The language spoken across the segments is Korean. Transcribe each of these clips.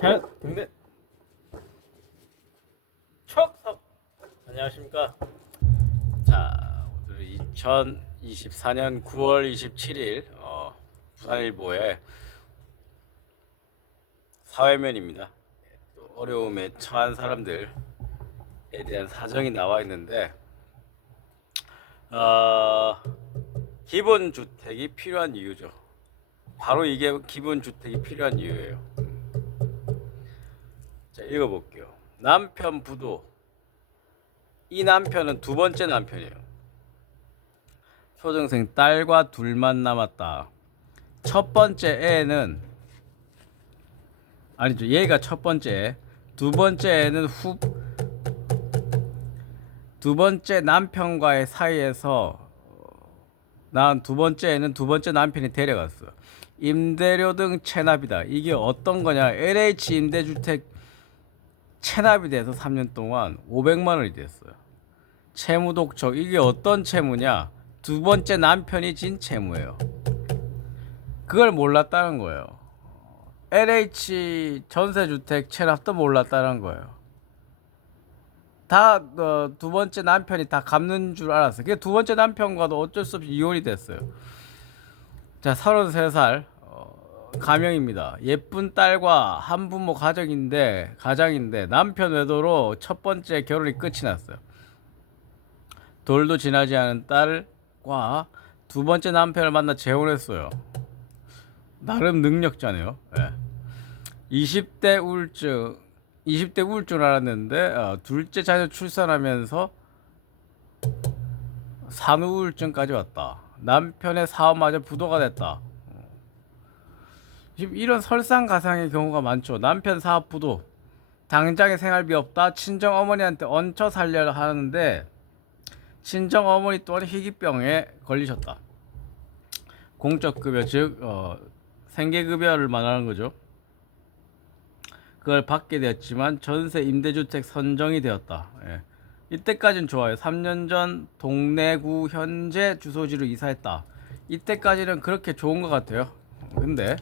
자, 동네 추석 안녕하십니까? 자, 오늘은 2024년 9월 27일 부산일보의 사회면입니다. 또 어려움에 처한 사람들에 대한 사정이 나와 있는데 어, 기본 주택이 필요한 이유죠. 바로 이게 기본 주택이 필요한 이유예요. 자, 읽어볼게요. 남편 부도. 이 남편은 두 번째 남편이에요. 초등생 딸과 둘만 남았다. 첫 번째 애는 아니죠. 얘가 첫 번째 애. 두 번째 애는 두 번째 남편과의 사이에서 낳은 두 번째 애는 두 번째 남편이 데려갔어. 임대료 등 체납이다. 이게 어떤 거냐? LH 임대주택 체납이 돼서 3년 동안 500만 원이 됐어요. 채무 독촉. 이게 어떤 채무냐? 두 번째 남편이 진 채무예요. 그걸 몰랐다는 거예요. LH 전세주택 체납도 몰랐다는 거예요. 다 두 번째 남편이 다 갚는 줄 알았어요. 그게 두 번째 남편과도 어쩔 수 없이 이혼이 됐어요. 자, 33살 가명입니다. 예쁜 딸과 한부모 가정인데 남편 외도로 첫 번째 결혼이 끝이 났어요. 돌도 지나지 않은 딸과 두 번째 남편을 만나 재혼했어요. 나름 능력자네요. 네. 20대 우울증을 알았는데 둘째 자녀 출산하면서 산후 우울증까지 왔다. 남편의 사업마저 부도가 됐다. 지금 이런 설상가상의 경우가 많죠. 남편 사업 부도, 당장의 생활비 없다. 친정 어머니한테 얹혀 살려 하는데 친정 어머니 또한 희귀병에 걸리셨다. 공적급여 즉 생계급여를 말하는 거죠. 그걸 받게 되었지만 전세 임대주택 선정이 되었다. 예. 이때까지는 좋아요. 3년 전 동래구 현재 주소지로 이사했다. 이때까지는 그렇게 좋은 것 같아요. 근데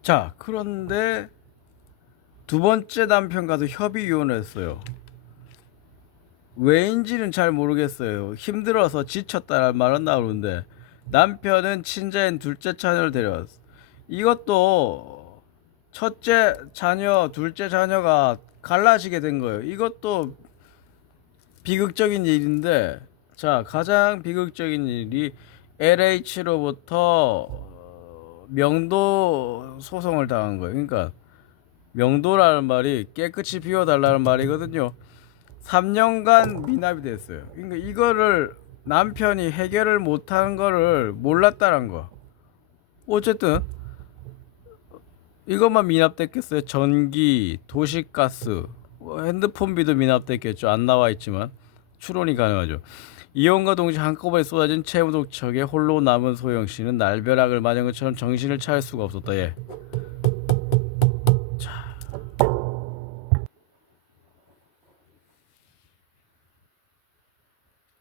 자, 그런데 두 번째 남편과도 협의 이혼을 했어요. 왜인지는 잘 모르겠어요. 힘들어서 지쳤다는 말은 나오는데 남편은 친자인 둘째 자녀를 데려왔어. 이것도 첫째 자녀, 둘째 자녀가 갈라지게 된 거예요. 이것도 비극적인 일인데, 자, 가장 비극적인 일이 LH로부터 명도 소송을 당한 거예요. 그러니까 명도라는 말이 깨끗이 비워달라는 말이거든요. 3년간 미납이 됐어요. 그러니까 이거를 남편이 해결을 못하는 거를 몰랐다는 거. 어쨌든 이것만 미납됐겠어요. 전기, 도시가스, 핸드폰비도 미납됐겠죠. 안 나와 있지만 추론이 가능하죠. 이혼과 동시에 한꺼번에 쏟아진 채무 독촉에 홀로 남은 소영 씨는 날벼락을 맞은 것처럼 정신을 차릴 수가 없었다. 예. 자,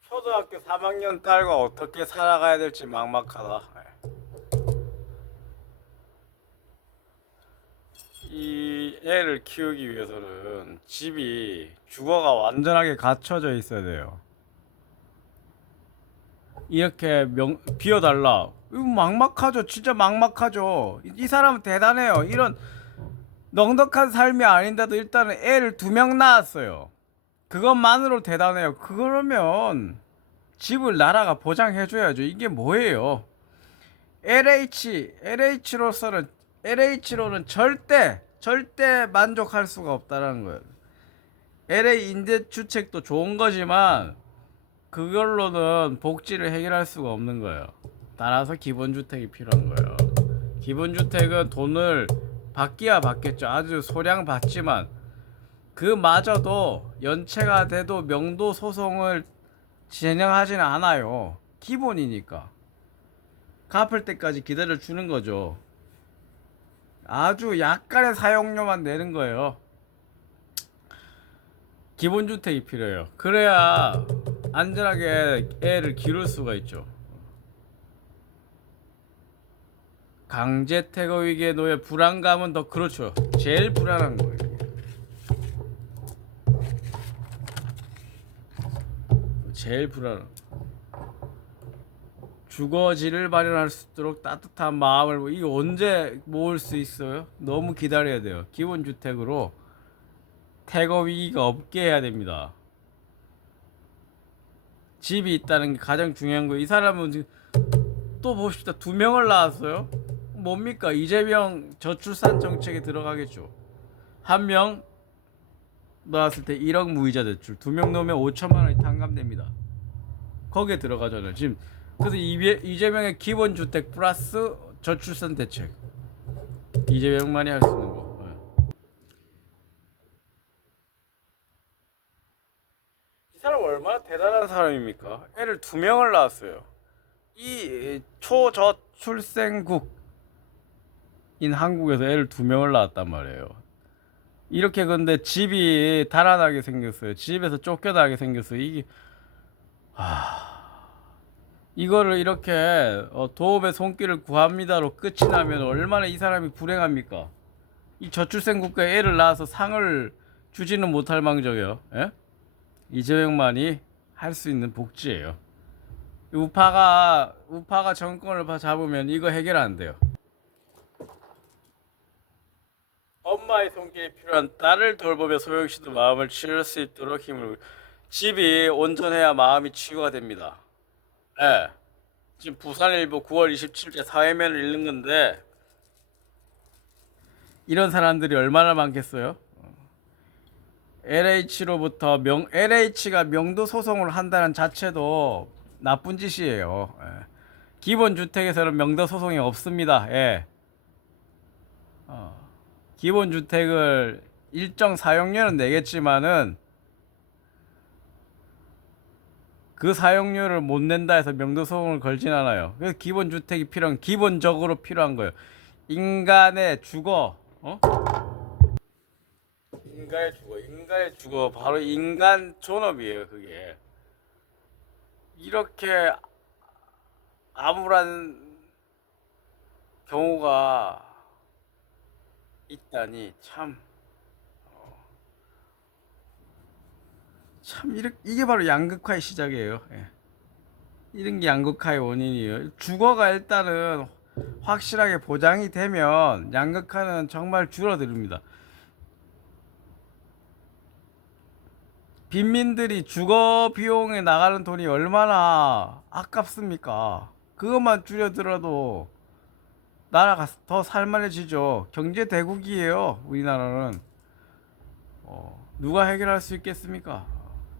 초등학교 3학년 딸과 어떻게 살아가야 될지 막막하다. 이 애를 키우기 위해서는 집이 주거가 완전하게 갖춰져 있어야 돼요. 이렇게 비워달라. 이거 막막하죠. 진짜 막막하죠. 이 사람은 대단해요. 이런 넉넉한 삶이 아닌데도 일단은 애를 2명 낳았어요. 그것만으로 대단해요. 그러면 집을 나라가 보장해줘야죠. 이게 뭐예요? LH로는 절대 만족할 수가 없다는 거예요. LA 임대주택도 좋은 거지만 그걸로는 복지를 해결할 수가 없는 거예요. 따라서 기본주택이 필요한 거예요. 기본주택은 돈을 받기야 받겠죠. 아주 소량 받지만 그마저도 연체가 돼도 명도 소송을 진행하지는 않아요. 기본이니까. 갚을 때까지 기다려 주는 거죠. 아주 약간의 사용료만 내는 거예요. 기본주택이 필요해요. 그래야 안전하게 애를 기를 수가 있죠. 강제 퇴거 위기에 놓여 불안감은 더 그렇죠. 제일 불안한 거예요. 제일 불안한. 주거지를 마련할 수 있도록 따뜻한 마음을 이게 언제 모을 수 있어요? 너무 기다려야 돼요. 기본주택으로 퇴거 위기가 없게 해야 됩니다. 집이 있다는 게 가장 중요한 거예요. 이 사람은 지금 또 봅시다. 2명을 낳았어요. 뭡니까? 이재명 저출산 정책에 들어가겠죠. 1명 낳았을 때 1억 무이자 대출, 2명 넣으면 5천만 원이 탕감됩니다. 거기에 들어가잖아요. 지금 그래서 이재명의 기본주택 플러스 저출산 대책. 이재명만이 할 수 있는 거. 이 사람 얼마나 대단한 사람입니까? 애를 2명을 낳았어요. 이 초저출생국인 한국에서 애를 2명을 낳았단 말이에요. 이렇게 근데 집이 달아나게 생겼어요. 집에서 쫓겨나게 생겼어요. 이거를 이렇게 도움의 손길을 구합니다로 끝이 나면 얼마나 이 사람이 불행합니까? 이 저출생 국가에 애를 낳아서 상을 주지는 못할 망정이요. 예? 이재명만이 할 수 있는 복지예요. 우파가 정권을 잡으면 이거 해결 안 돼요. 엄마의 손길이 필요한 딸을 돌보며 소영씨도 마음을 치유할 수 있도록 힘을. 집이 온전해야 마음이 치유가 됩니다. 예. 지금 부산일보 9월 27일째 사회면을 읽는 건데 이런 사람들이 얼마나 많겠어요? LH가 명도 소송을 한다는 자체도 나쁜 짓이에요. 예. 기본주택에서는 명도 소송이 없습니다. 예. 기본주택을 일정 사용료는 내겠지만은 그 사용료를 못 낸다 해서 명도소송을 걸진 않아요. 그래서 기본주택이 기본적으로 필요한 거예요. 인간의 주거, 인간의 주거, 바로 인간 존엄이에요, 그게. 이렇게 암울한 경우가 있다니, 이게 바로 양극화의 시작이에요. 예. 이런 게 양극화의 원인이에요. 주거가 일단은 확실하게 보장이 되면 양극화는 정말 줄어듭니다. 빈민들이 주거 비용에 나가는 돈이 얼마나 아깝습니까? 그것만 줄여들어도 나라가 더 살만해지죠. 경제 대국이에요, 우리나라는. 누가 해결할 수 있겠습니까?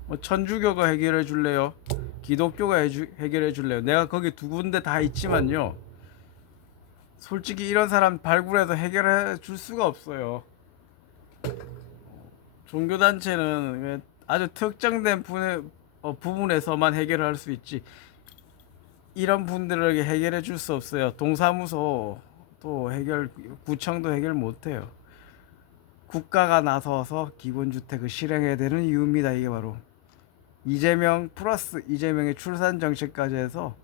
뭐 천주교가 해결해 줄래요? 기독교가 해결해 줄래요? 내가 거기 2군데 다 있지만요. 솔직히 이런 사람 발굴해서 해결해 줄 수가 없어요. 종교단체는 아주 특정된 부분에서만 해결할 수 있지. 이런 분들에게 해결해 줄 수 없어요. 동사무소도 구청도 해결 못 해요. 국가가 나서서 기본주택을 실행해야 되는 이유입니다. 이게 바로 이재명 플러스 이재명의 출산 정책까지 해서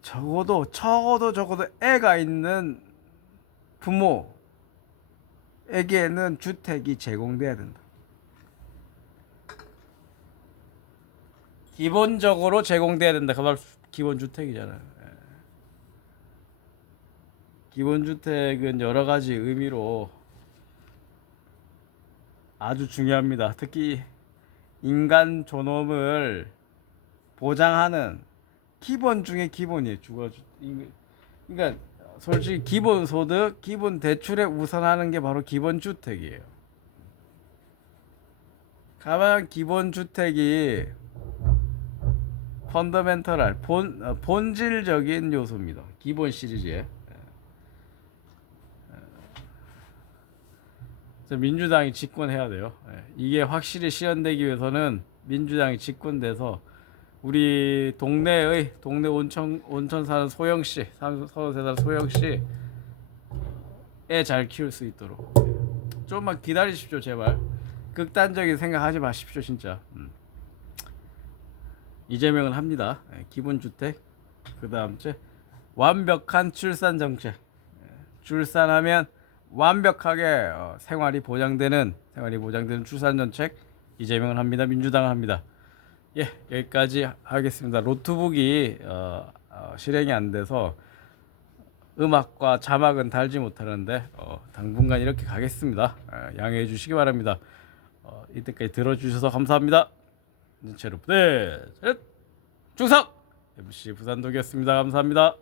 적어도 애가 있는 부모에게는 주택이 제공돼야 된다. 기본적으로 제공돼야 된다. 그 말 기본주택이잖아요. 기본주택은 여러 가지 의미로 아주 중요합니다. 특히 인간 존엄을 보장하는 기본 중에 기본이에요. 그러니까 솔직히 기본소득, 기본 대출에 우선하는 게 바로 기본주택이에요. 가만 기본주택이 펀더멘털할 본질적인 요소입니다. 기본 시리즈에. 민주당이 집권해야 돼요. 이게 확실히 실현되기 위해서는 민주당이 집권돼서 우리 동네 온천 사는 소영 씨, 33살 소영 씨 애 잘 키울 수 있도록 좀만 기다리십시오, 제발. 극단적인 생각하지 마십시오, 진짜. 이재명은 합니다. 기본주택, 그 다음째 완벽한 출산 정책. 출산하면 완벽하게 생활이 보장되는 출산 정책 이재명은 합니다. 민주당은 합니다. 예, 여기까지 하겠습니다. 노트북이 실행이 안 돼서 음악과 자막은 달지 못하는데 당분간 이렇게 가겠습니다. 양해해 주시기 바랍니다. 이때까지 들어주셔서 감사합니다. 눈치 여러분, 네, 충성! MC 부산독이었습니다. 감사합니다.